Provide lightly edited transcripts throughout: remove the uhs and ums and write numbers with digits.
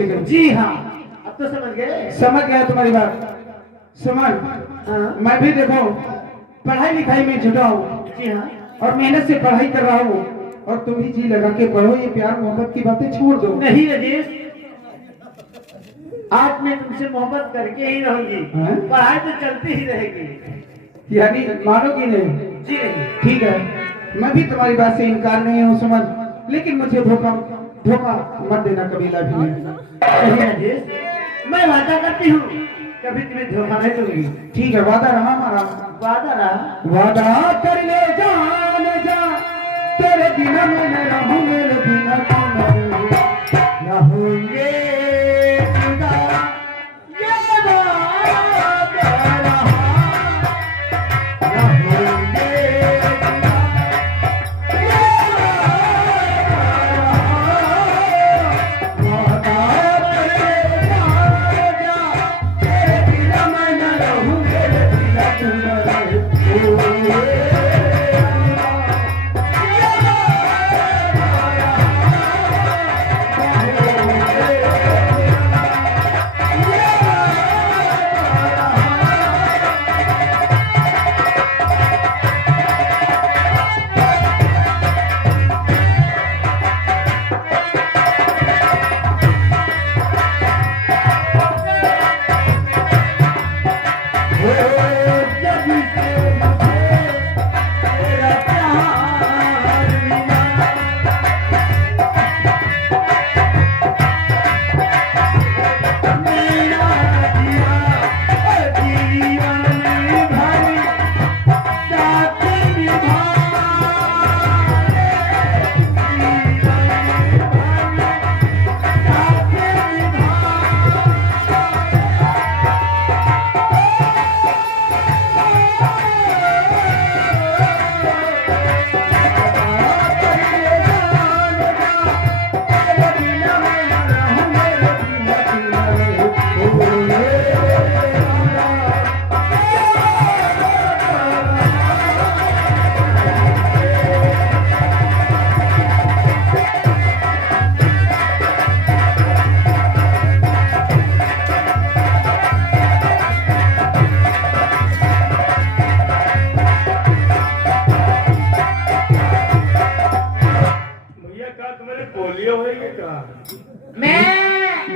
बिगड़। जी हाँ, अब तो समझ गए। समझ गया तुम्हारी बात। सुमन, मैं भी देखो पढ़ाई लिखाई में जुटा हूँ। जी हाँ, और मेहनत से पढ़ाई कर रहा हूँ, और तुम भी जी लगा के पढ़ो। ये प्यार मोहब्बत की बातें छोड़ दो। नहीं राजेश, आज मैं तुमसे मोहब्बत करके ही रहूंगी। हाँ? पढ़ाई तो चलती ही रहेगी। यानी मानोगी नहीं? जी नहीं। ठीक है, मैं भी तुम्हारी बात से इनकार नहीं हूँ सुमन, लेकिन मुझे धोखा धोखा मत देना कबीला भी नहीं। नहीं राजेश, मैं वादा करती हूँ कभी तुम्हें धोखा नहीं दूंगी। ठीक है, वादा रहा हमारा। वादा रहा। वादा कर ले जान जा, तेरे बिना मैं न रहूं, मेरे बिना तू न रहूंगे जुदा। ये वादा रहा, रहूंगे जुदा। ये वादा कर ले जान जा, तेरे बिना मैं न रहूं, मेरे बिना तू न रहूंगे।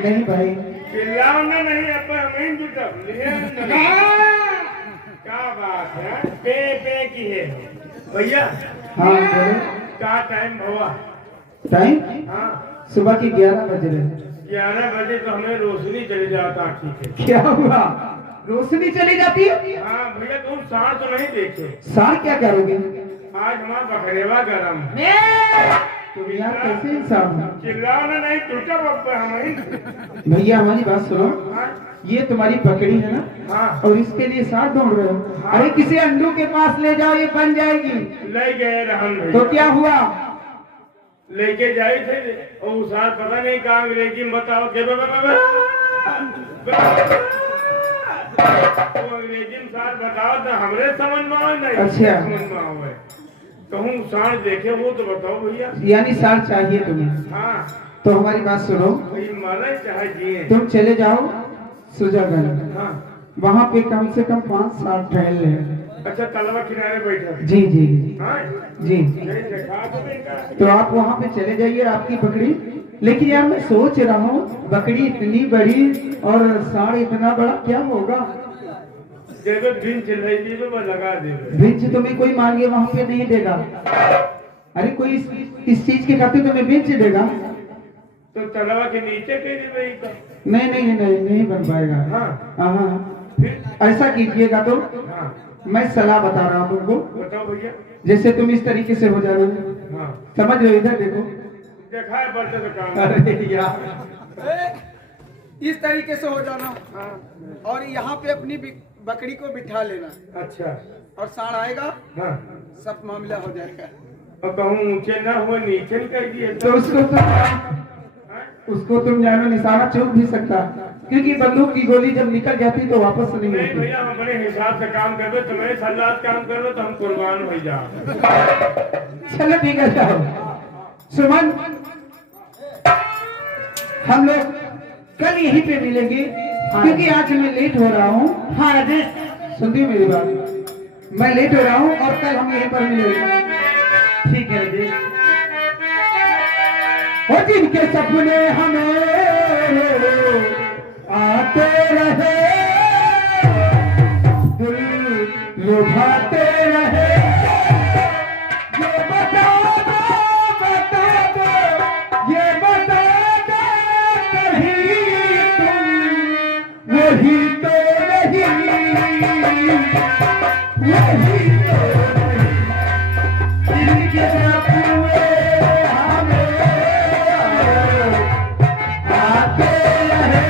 नहीं भाई, चिल्लाना नहीं, अपन हमें जुटा क्या बात है? पे की है भैया। हाँ बोलो। क्या टाइम हुआ? टाइम हाँ, सुबह की 11 बज रहे। 11 बजे तो हमें रोशनी चली जाता आँखी से। क्या हुआ, रोशनी चली जाती है? हाँ भैया, तुम साढ़ तो नहीं देखे? सार क्या करोगे? आज हमारा बकरेवा गरम है। तुम यार कैसे इंसान हो? चिल्लाना नहीं, टूटा बप्पा हमारी। भैया हमारी बात सुनो, हाँ ये तुम्हारी पकड़ी है ना, हाँ, और इसके लिए साथ ढूंढ रहे हो। हाँ। अरे किसी अंडू के पास ले जाओ, ये बन जाएगी। ले गए रहन भैया। तो क्या हुआ? लेके जाए थे और उस साथ पता नहीं कहाँ अंग्रेजी बताओ के वो अंग्रेजी में साथ बताओ तो हमरे समझ में आए नहीं। अच्छा। समझ में आवे कहूँ साथ देखे वो तो बताओ भैया। यानी सार चाहिए तुम्हें? हाँ, तो हमारी बात सुनो, भाई मरे चाहे जिए। तुम चले जाओ सुजागढ़, हाँ, वहाँ पे कम से कम 5 साल टहल ले। अच्छा, तलवा किनारे बैठा। जी जी हाँ जी। नहीं देखा तो बेटा। तो आप वहाँ पे चले जाइए, आपकी बकरी। लेकिन यार मैं सोच रहा हूँ, बकरी इतनी बड़ी और साढ़ इतना बड़ा, क्या होगा? देखो दिन चिल्लाई दी तो मैं लगा दे। बेंच तुम्हें कोई मांगे वहाँ पे नहीं देगा। अरे कोई इस चीज के खातिर तुम्हें बेंच देगा? तो तलवा के नीचे कैसे बैठा? नहीं नहीं नहीं, नहीं बन पाएगा। हाँ हाँ, फिर? ऐसा कीजिएगा तो हाँ मैं सलाह बता रहा हूँ तुमको। बताओ भैया। जैसे तुम इस तरीके से हो जाना, हाँ, समझ लो, इधर देखो। देखा है बढ़ते तो काम। अरे यार, इस तरीके से हो जाना, हाँ, और यहाँ पे अपनी बकरी को बिठा लेना, अच्छा। और साढ़ आएगा, हाँ, सब मामला हो जाएगा। और कहूँ ऊंचे ना हुए नीचे नहीं कर दिए तो उसको तुम जानो निशाना चूक भी सकता, क्योंकि बंदूक की गोली जब निकल जाती तो वापस नहीं नहीं होती। भैया, हम बड़े हिसाब से काम कर दो, तुम्हारे सलाह काम कर लो तो हम कुर्बान हो जाओ। चलो ठीक है, जाओ। सुमन, हम लोग कल यहीं पे मिलेंगे, क्योंकि आज मैं लेट हो रहा हूँ। हाँ राजेश, सुनिए मेरी बात, मैं लेट हो रहा हूँ और कल हम यहीं पर मिलेंगे। ठीक है राजेश। और जिनके सपने हमें आते रहे, दिल लुभाते रहे, ये बता दो, ये बता दो, कहीं तुम वही तो नहीं, वही तो नहीं, जिनके सपने हमें आते रहे,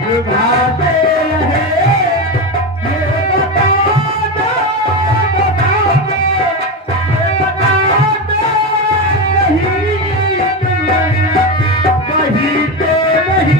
लुभाते रहे, ये बता दो, कहीं तो नहीं, वही तो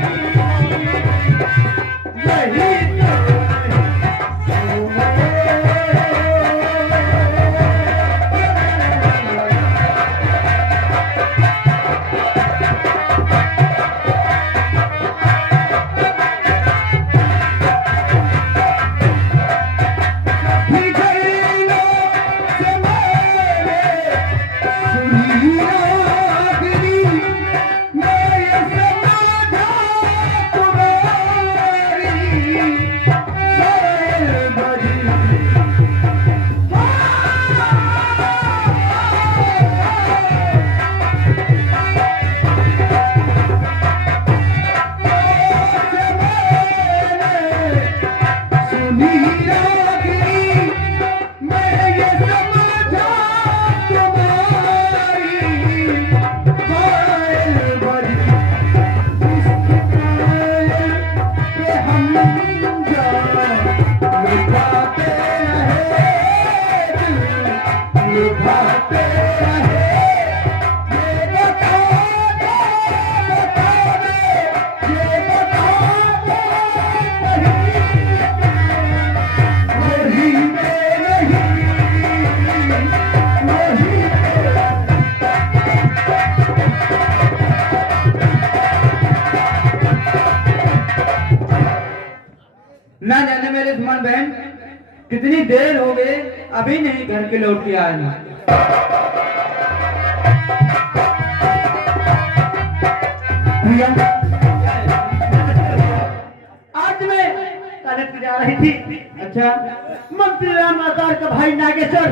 ना जाने मेरे दुश्मन बहन कितनी देर हो गई, अभी नहीं घर के लौट के आए ना। भैया आज मैं कलेक्टर जा रही थी। अच्छा, मंत्री राम आधार का भाई नागेश्वर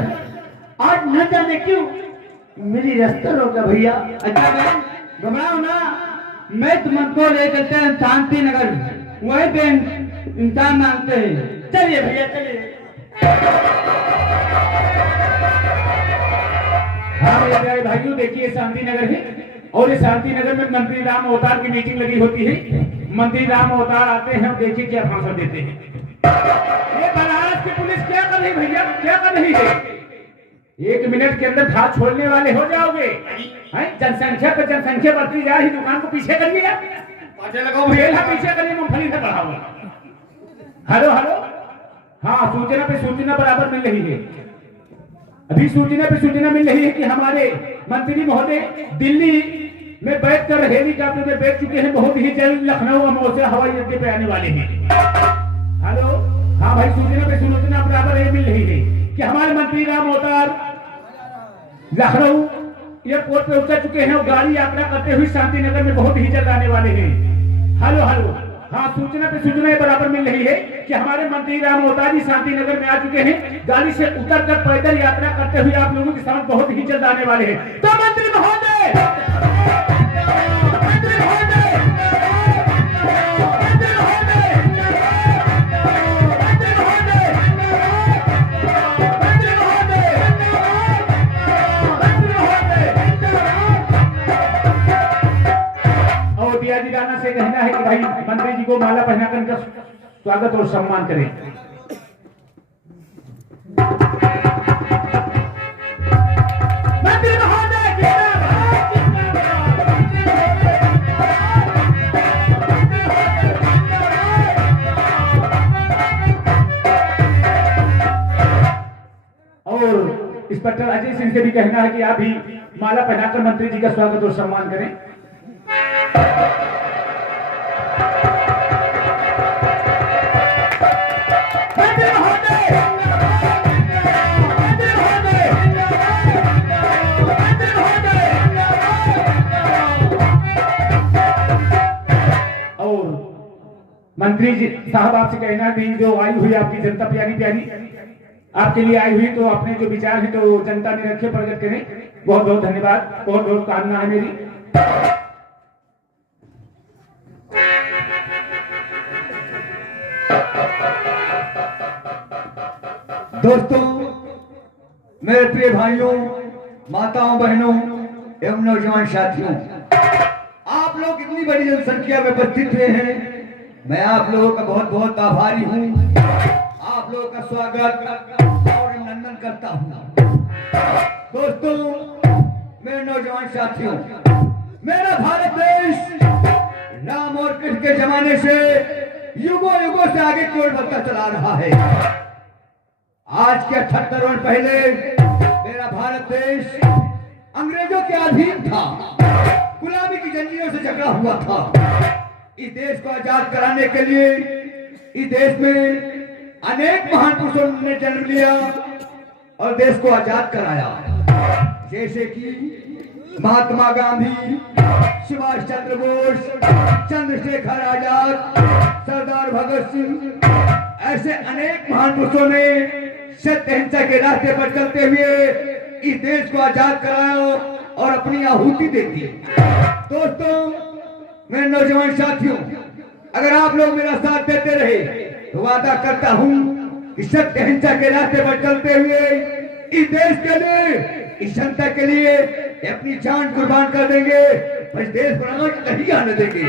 आज न जाने क्यों मेरी रास्ता रोका भैया। अच्छा बहन घबराओ ना, मैं तुमको ले चलते हैं शांति नगर, वहीं पे इंसान मांगते हैं। चलिए भैया चलिए। हाँ मेरे प्यारे भाइयों, देखिए शांति नगर है और इस शांति नगर में मंत्री राम अवतार की मीटिंग लगी होती है। मंत्री राम अवतार आते हैं और देखिए क्या भाषण देते हैं। ये बनारस की पुलिस क्या कर रही भैया, क्या कर रही है? 1 मिनट के अंदर हाथ छोड़ने वाले हो जाओगे। जनसंख्या पर जनसंख्या बढ़ती जा रही, दुकान को पीछे करिए, पीछे करिए, मूंगफली से बढ़ाओ। हेलो हेलो, हाँ सूचना पे सूचना बराबर मिल रही है। अभी सूचना पे सूचना मिल रही है कि हमारे मंत्री महोदय दिल्ली में बैठकर हेलीकॉप्टर में बैठ चुके हैं, बहुत ही जल्द लखनऊ अमौसे हवाई अड्डे पे आने वाले हैं। हेलो, हाँ भाई सूचना पे सूचना बराबर ये मिल रही है कि हमारे मंत्री राम अवतार लखनऊ एयरपोर्ट पे उतर चुके हैं और गाड़ी यात्रा करते हुए शांति नगर में बहुत ही जल्द आने वाले हैं। हेलो हेलो, हाँ सूचना पे सूचना बराबर मिल रही है कि हमारे मंत्री राम अवतार जी शांति नगर में आ चुके हैं, गाड़ी से उतरकर पैदल यात्रा करते हुए आप लोगों के साथ बहुत ही जल्द आने वाले हैं। तो मंत्री महोदय, मंत्री महोदय, मंत्री महोदय, मंत्री महोदय, मंत्री महोदय, मंत्री महोदय। और दिया जी राणा से कहना है कि भाई मंत्री जी को माला पहनाकर इनका स्वागत और सम्मान करें। मंत्री महोदय जिंदाबाद, और इंस्पेक्टर अजय सिंह से भी कहना है कि आप भी माला पहनाकर मंत्री जी का स्वागत और सम्मान करें। मंत्री जी साहब आपसे कहना थी जो आई हुई आपकी जनता प्यारी प्यारी आपके लिए आई हुई तो अपने जो विचार है तो जनता में रखे प्रकट करें। बहुत बहुत धन्यवाद, बहुत बहुत कामना है मेरी। दोस्तों, मेरे प्रिय भाइयों, माताओं, बहनों एवं नौजवान साथियों, आप लोग इतनी बड़ी जनसंख्या में उपस्थित हुए हैं, मैं आप लोगों का बहुत बहुत आभारी हूँ। आप लोगों का स्वागत और अभिनंदन करता हूँ। दोस्तों, मेरे नौजवान साथियों, मेरा भारत देश राम और कृष्ण के जमाने से युगों युगों से आगे की ओर बढ़ता चला रहा है। आज के 78 वर्ष पहले मेरा भारत देश अंग्रेजों के अधीन था, गुलामी की जंजीरों से जकड़ा हुआ था। इस देश को आजाद कराने के लिए इस देश में अनेक महान पुरुषों ने जन्म लिया और देश को आजाद कराया, जैसे कि महात्मा गांधी, सुभाष चंद्र बोस, चंद्रशेखर आजाद, सरदार भगत सिंह, ऐसे अनेक महान पुरुषों ने सत्य अहिंसा के रास्ते पर चलते हुए इस देश को आजाद कराया और अपनी आहुति दे दी। दोस्तों, मेरे नौजवान साथियों, अगर आप लोग मेरा साथ देते रहे तो वादा करता हूं कि सत्य अहिंसा के रास्ते पर चलते हुए इस देश के लिए, इस जनता के लिए अपनी जान कुर्बान कर देंगे, पर इस देश पर आग नहीं आने देंगे।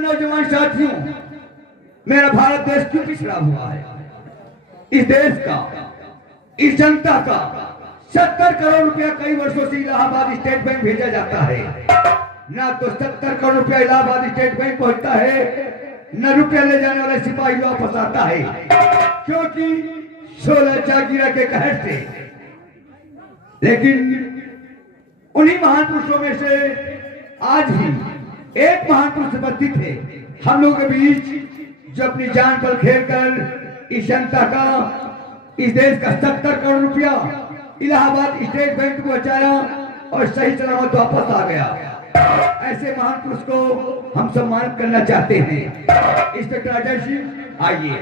नौजवान साथियों, मेरा भारत देश क्यों पिछड़ा हुआ है? इस देश का, इस जनता का 70 करोड़ रुपया कई वर्षों से इलाहाबाद स्टेट बैंक भेजा जाता है। ना तो 70 करोड़ रुपया इलाहाबाद स्टेट बैंक पहुंचता है, न रुपया ले जाने वाले सिपाही वापस आता है, क्योंकि 16 जागीरा के कहर से। लेकिन उन्हीं महान पुरुषों में से आज भी एक महान पुरुष उपस्थित है हम लोगों के बीच, जो अपनी जान पर खेल कर इस जनता का, इस देश का 70 करोड़ रुपया इलाहाबाद स्टेट बैंक को बचाया और सही सलामत वापस आ गया। ऐसे महान पुरुष को हम सम्मानित करना चाहते हैं। इंस्पेक्टर अजय सिंह, आइए।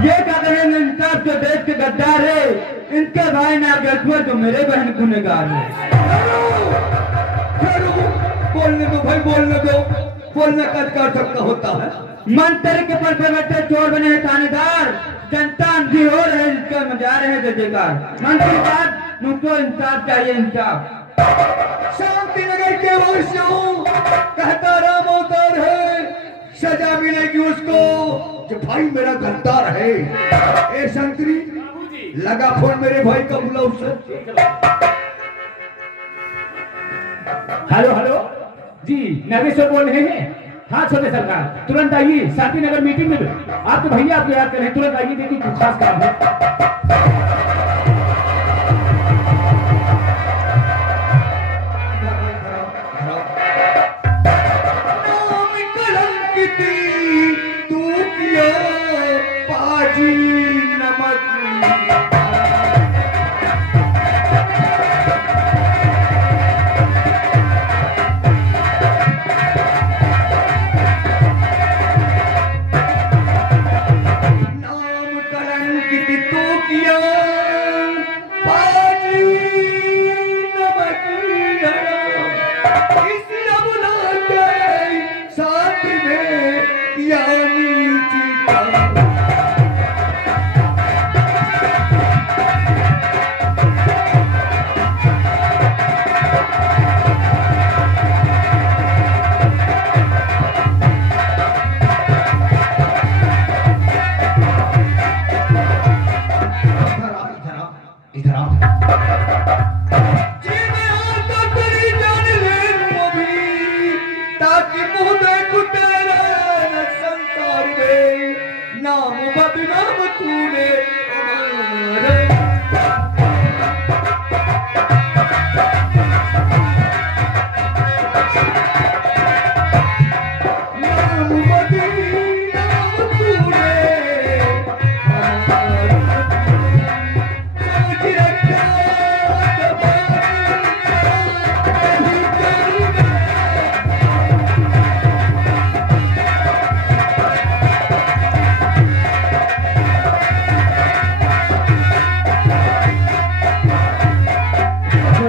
ये इंसाफ जो देश के गद्दार है, इनके भाई नागरिक हुए तो मेरे बहन गुनहगार है। बोलने दो भाई, बोलने दो। बोलने का अधिकार सबका होता है। मंत्री के पद पर बैठे चोर बने हैं थानेदार, जनता अंधी हो रहे है, इसका मजा रहे हैं जयकार। मंत्री साहब, मुझको इंसाफ चाहिए, इंसाफ। शांति नगर के वासियों, कहता राम अवतार है, सजा मिलेगी उसको जो भाई मेरा गद्दार है। ए शंकरी, लगा फोन मेरे भाई का, बुला उसे। हेलो हेलो जी, नागेश्वर बोल रहे हैं। हाँ छोटे सरकार, तुरंत आइए, शांति नगर मीटिंग में आपके भैया आपको याद कर रहे हैं, तुरंत आइए, देखिए कुछ खास काम है। तू किया जीने आता तेरी जान ले लूं अभी, ताकि मुंह देखूं तेरा न संसार में, नाम बदनाम तूने हमारा।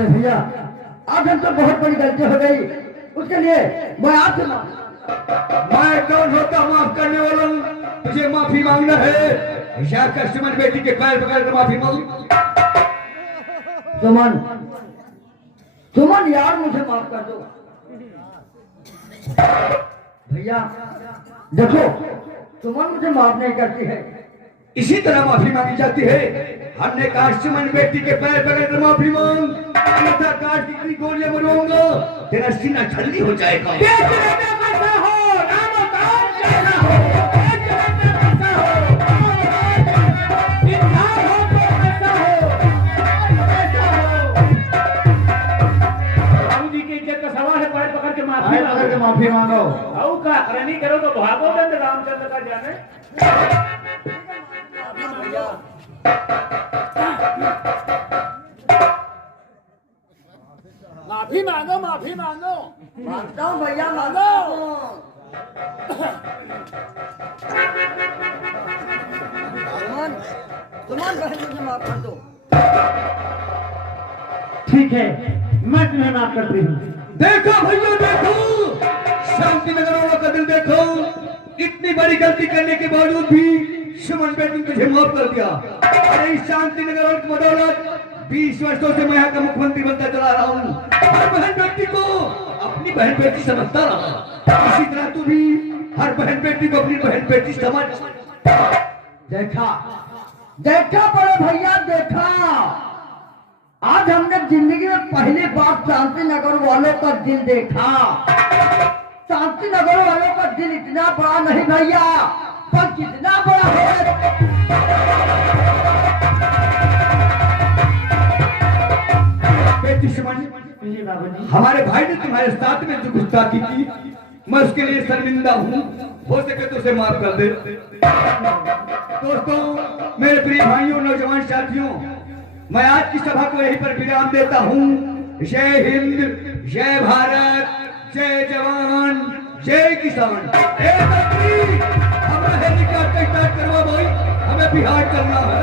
भैया आज हमसे बहुत बड़ी गलती हो गई, उसके लिए मैं आपसे मैं कौन होता माफ करने वाला हूँ? तुझे माफी मांगना है या कस्टमर बेटी के पैर पकड़ कर माफी मांग? सुमन, सुमन यार मुझे माफ कर दो। भैया देखो, सुमन मुझे माफ नहीं करती है। इसी तरह माफी मांगी जाती है। हमने कहा सुमन बेटी के पैर पकड़ कर माफी मांग, अन्यथा काट की इतनी गोलियां मरवाऊंगा तेरा सीना ठंडी हो जाएगा। माफी मांगो। का करनी करो तो भागो बंद रामचंद्र का जाने। माफी मांगो, माफी मांगो। मांगता हूँ भैया, मांगो। सुमन बहन मुझे माफ कर दो। ठीक है, मैं तुम्हें माफ करती हूँ। देखो भैया देखो, शांति नगर वालों का दिल देखो, इतनी बड़ी गलती करने के बावजूद भी सुमन बेटी ने तुझे माफ कर दिया। अरे इस शांति नगर वालों की बदौलत 20 वर्षों से मैं यहाँ का मुख्यमंत्री बनता चला रहा हूँ। हर बहन बेटी को अपनी बहन बेटी समझता रहा, इसी तरह तू भी हर बहन बेटी को अपनी बहन बेटी समझ। देखा देखा बड़े भैया, देखा आज हमने जिंदगी में पहली बार शांति नगर वालों का दिल देखा। शांति नगर वालों का दिल इतना बड़ा नहीं भैया, पर कितना बड़ा है। बेटी सुमन, हमारे भाई ने तुम्हारे साथ में जो गुस्ताखी की, मैं उसके लिए शर्मिंदा हूँ। हो सके तो उसे माफ कर दे। दोस्तों, मेरे प्रिय भाइयों, नौजवान साथियों, मैं आज की सभा को यहीं पर विराम देता हूँ। जय हिंद, जय भारत, जय जवान, जय किसान। हमें हेलीकॉप्टर स्टार्ट करवा भाई, हमें बिहार चलना है।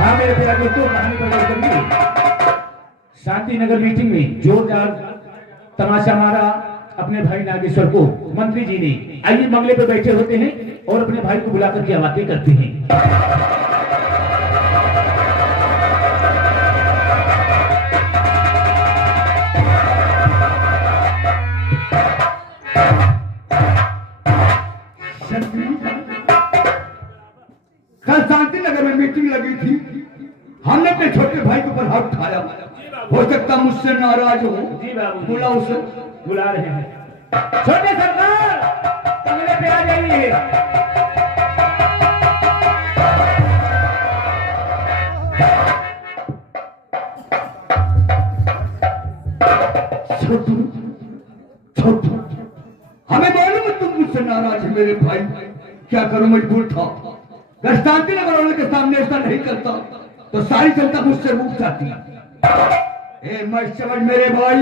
हाँ मेरे प्यारे दोस्तों, कहानी परिवर्तन की शांति नगर मीटिंग में जोरदार तमाशा मारा अपने भाई नागेश्वर को मंत्री जी ने। आइए बंगले पे बैठे होते हैं और अपने भाई को बुलाकर के बातें करते हैं। कल शांति नगर में मीटिंग लगी थी, हमने अपने छोटे भाई के ऊपर हाथ उठाया। हो सकता मुझसे नाराज हो। जी बाबू, बुला उसे। बुला रहे हैं। छोटे सरकार बंगले पे आ जाइए। छोटू, छोटू, हमें मालूम है तुम मुझसे नाराज है मेरे भाई। क्या करूं, मजबूर था। अगर शांति नगर वालों के सामने ऐसा नहीं करता तो सारी जनता मुझसे रुक जाती। ए मत समझ मेरे भाई,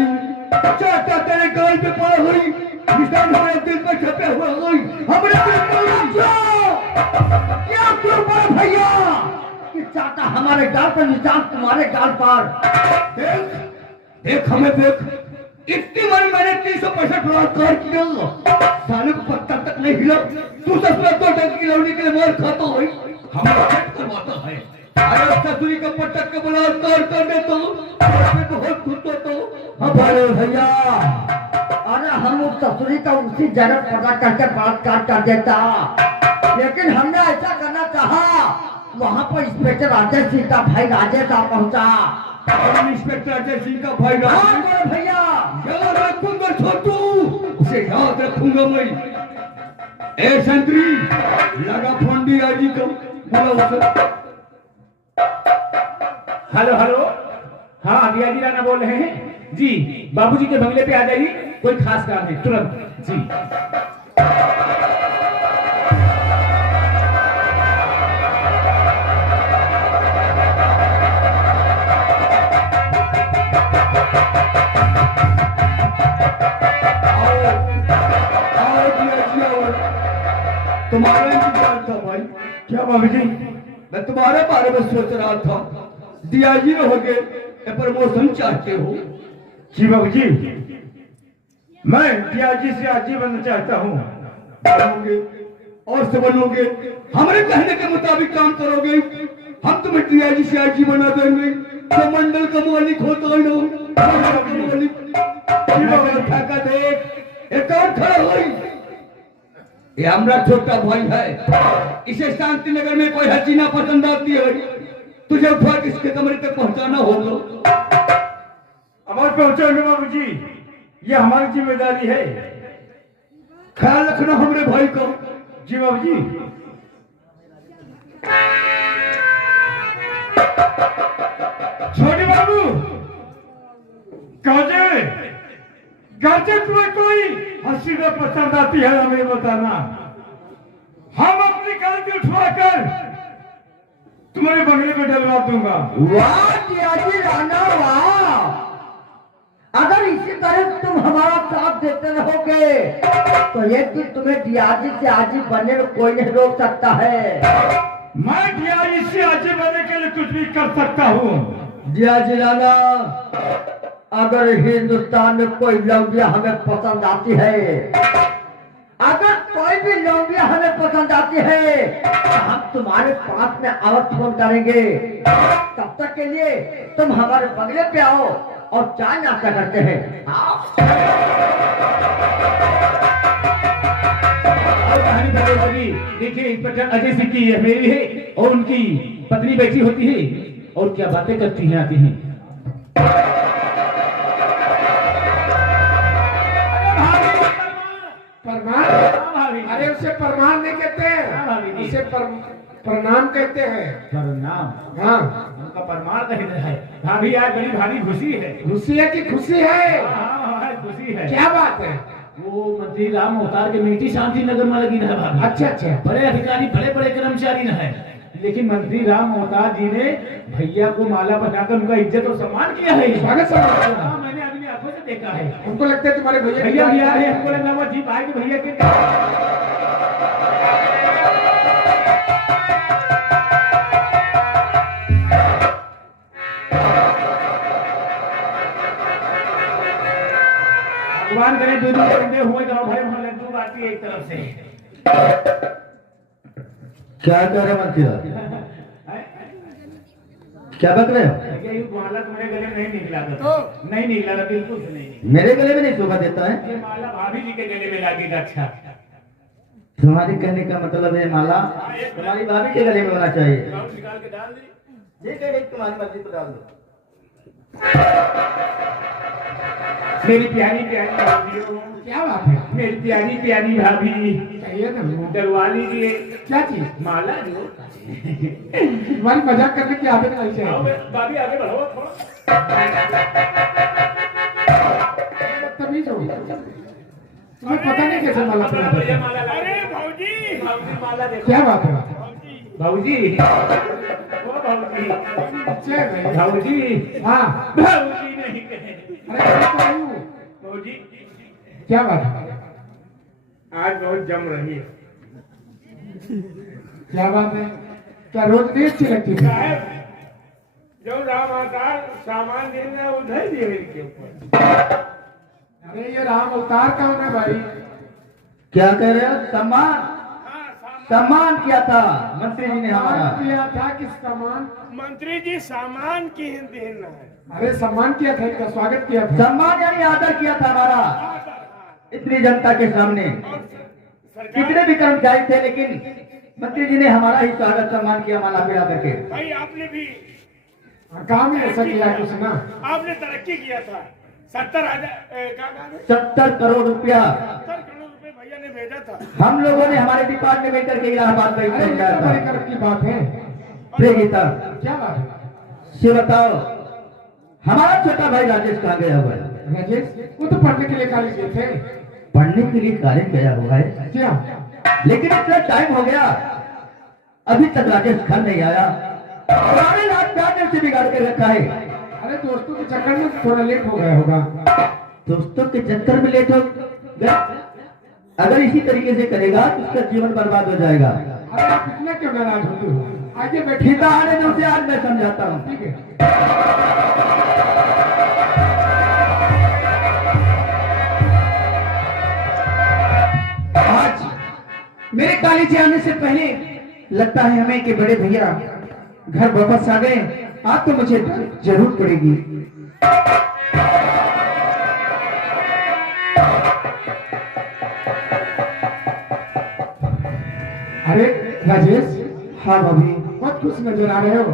चाहता तेरे गाल पे पड़ा हुई निशान हमारे दिल पर छपे हुए हुई हमारे दिल पर क्या क्यों बड़ा भैया कि चाहता हमारे गाल पर निशान तुम्हारे गाल पर। देख देख हमें देख, इतनी बार मैंने 365 बलात्कार किया, साले को पत्ता तक नहीं हिला। तू ससुरा तो डंकी लौड़ी के लिए मार खाता हो, हमें चेक करवाता है। अरे ससुरी का पटक के बलात्कार कर दे तो बहुत खुश होता हूँ। हमारे भैया, अरे हम उस ससुरी का उसी जगह पता करके बलात्कार कर देता, लेकिन हमने ऐसा करना चाहा वहाँ पर इंस्पेक्टर अजय सिंह का भाई राजेश आ पहुँचा। इंस्पेक्टर अजय सिंह का भाई हाँ बड़े भैया, याद रखूंगा छोटू, उसे याद रखूंगा मैं। ए संतरी, लगा फोन दिया जी को, बोलो उसे। हेलो हेलो, हाँ दियाजी राणा बोल रहे हैं जी। बाबूजी के बंगले पे आ जाइए, कोई खास काम है, तुरंत जी। तुम्हारा इंतजार था भाई। क्या बाबूजी? मैं तुम्हारे बारे में सोच रहा था, दियाजी रहोगे, प्रमोशन चाहते हो? जी बाबूजी, मैं दियाजी से आजी बनना चाहता हूँ। बनोगे और से बनोगे, हमारे कहने के मुताबिक काम करोगे, हम तुम्हें दियाजी से आजी बना देंगे। तो मंडल का मालिक होता है ना, मालिक देख एक और खड़ा हो। ये हमारा छोटा भाई है, इसे शांति नगर में कोई हसीना पसंद आती है, तुझे उठा के इसके कमरे तक पहुंचाना होगा। अमर पहुंचाओगे बाबूजी, ये हमारी जिम्मेदारी है। ख्याल रखना हमारे भाई को। जी बाबूजी। छोटे बाबू, काजे गाजे तुम्हें कोई हसीना पसंद आती है हमें बताना, हम अपनी गलती उठवाकर तुम्हारे बंगले में डलवा दूंगा। वाह दियाजी राणा वाह, अगर इसी तरह तुम हमारा साथ देते रहोगे तो एक दिन तुम्हें दियाजी से आजी बनने में कोई नहीं रोक सकता है। मैं दियाजी से आजी बनने के लिए कुछ भी कर सकता हूँ। दियाजी राणा, अगर हिंदुस्तान में कोई लौंडिया हमें पसंद आती है, अगर कोई भी लौंडिया हमें पसंद आती है तो हम तुम्हारे पास में अवश्य फोन करेंगे। तब तक के लिए तुम हमारे बंगले पे आओ और चाय नाश्ता करते हैं। और कहानी बताइए, देखिए इंस्पेक्टर अजय सिंह की है, मेरी है, और उनकी पत्नी बैठी होती है और क्या बातें करती हैं, आती हैं। प्रणाम? अरे उसे प्रणाम नहीं कहते हैं, उसे प्रणाम कहते हैं। प्रणाम? हाँ, उनका प्रमाण नहीं है। भाभी आज बड़ी भारी खुशी है। खुशी है कि खुशी है? हाँ, खुशी है। क्या बात है? वो मंत्री राम अवतार के मीटिंग शांति नगर में लगी है भाभी। अच्छा अच्छा। बड़े अधिकारी, बड़े बड़े कर्मचारी न है, लेकिन मंत्री राम अवतार जी ने भैया को माला बनाकर उनका इज्जत और सम्मान किया है। स्वागत सम्मान। हाँ, मैंने अपनी आंखों से देखा है। हमको लगता है तुम्हारे भैया भैया भी आ रहे हैं, हमको लगा वो जीप आएगी भैया के। भगवान करे दूध ठंडे हुए गाँव भाई, वहाँ लड्डू बांटी एक तरफ से। क्या कह रहे मंत्री? क्या बक रहे हो? ये माला तुम्हारे गले में नहीं निकला था, नहीं निकला था, बिल्कुल से नहीं। मेरे गले में नहीं शोभा देता है। ये माला भाभी जी के गले में लगेगा। अच्छा, तुम्हारे कहने का मतलब है माला तुम्हारी भाभी के गले में होना चाहिए। निकाल के डाल दी। ठीक है, तुम्हारी मर्जी को डाल दो। मेरी प्यारी प्यारी भाभी, क्या बात है? मेरी प्यारी प्यारी भाभी, कहिए ना, डलवा लीजिए। क्या चीज? माला जो। तुम्हारी मजाक करने की आदत नहीं आओ चाहिए। भाभी, आगे बढ़ो थोड़ा। बदतमीज हो, तुम्हें पता नहीं कैसे माला पहना ये था। माला अरे भाऊजी, भाऊजी माला देखो। क्या बात है? भाऊजी, ओ भाऊजी, अच्छे है भाई। भाऊजी, हाँ, भाऊजी नहीं कहे। अरे मैं तो आई हूँ। भाऊजी, क्या बात है? आज बहुत जम रही है। क्या बात है? क्या रोज नहीं अच्छी लगती थी? साहब, जो राम अवतार सामान देना उधर दिए इनके ऊपर। अरे ये राम अवतार कौन है भाई? क्या कह रहे हो? सम्मान सम्मान किया था मंत्री जी ने हमारा। सम्मान किया था कि सामान? मंत्री जी सामान की देना है। अरे सम्मान किया था, इनका स्वागत किया था। सम्मान यानी आदर किया था हमारा इतनी जनता के सामने। कितने भी कर्मचारी थे, लेकिन मंत्री जी ने हमारा ही स्वागत सम्मान किया माला पिला करके। भाई आपने भी काम में ऐसा किया कुछ ना। आपने तरक्की किया था। 70,000 70 करोड़ रुपया 70 करोड़ रुपए भैया ने भेजा था। हम लोगों ने हमारे डिपार्टमेंट में करके इलाहाबाद बैंक अरे में ये उतारा तो था। बड़ी गर्व की बात है। प्रेगिता क्या बात है? से बताओ, हमारा छोटा भाई राजेश कहाँ गया हुआ है? राजेश वो तो पढ़ने के लिए कॉलेज गए थे। पढ़ने के लिए कॉलेज गया हुआ है, क्या? लेकिन इतना टाइम हो गया अभी तक राजेश घर नहीं आया। सारे रात प्यार से बिगाड़ के रखा है। अरे दोस्तों के चक्कर में थोड़ा लेट हो गया होगा। दोस्तों के चक्कर में लेट हो गया। अगर इसी तरीके से करेगा तो उसका जीवन बर्बाद हो जाएगा। अरे आप इतना क्यों नाराज होते हो? आगे बैठिए। ठीक है, आने दो, उसे आज मैं समझाता हूँ। ठीक है। आज मेरे कॉलेज आने से पहले लगता है हमें कि बड़े भैया घर वापस आ गए। आज तो मुझे जरूर पड़ेगी। अरे राजेश, हाँ भाभी। बहुत खुश नजर आ रहे हो।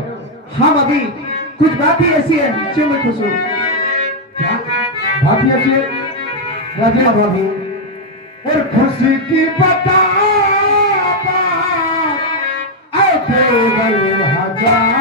हाँ भाभी, कुछ बात ही ऐसी है जो मैं खुश हूँ। क्या बात है ऐसी? राजेश भाभी, और खुशी की बता केवल हजार।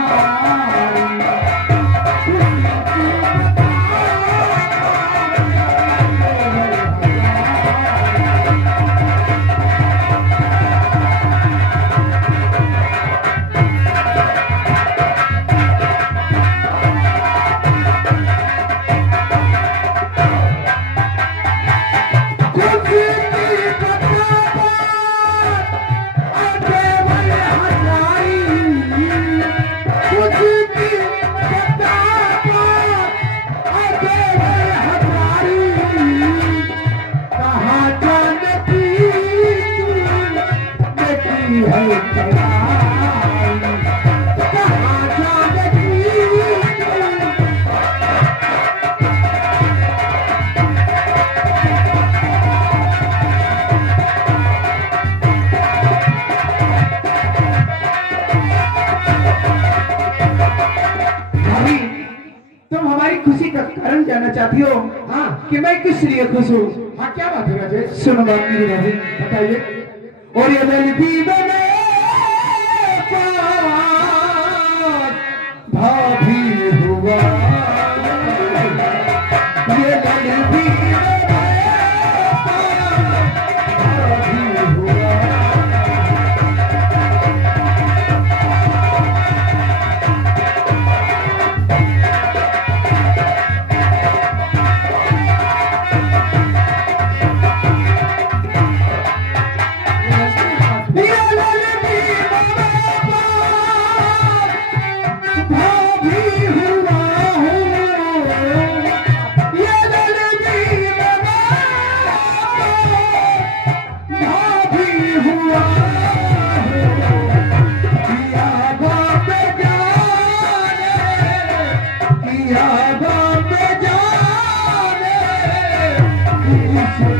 तुम हमारी खुशी का कारण जानना चाहती हो? हाँ। कि मैं किस लिए खुश हूँ? हाँ, क्या बात है राजेश? सुनो बात मेरी भाभी, बताइए। और ये लड़की बने भाभी हुआ, ये लड़की बने भाभी हुआ।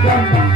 Come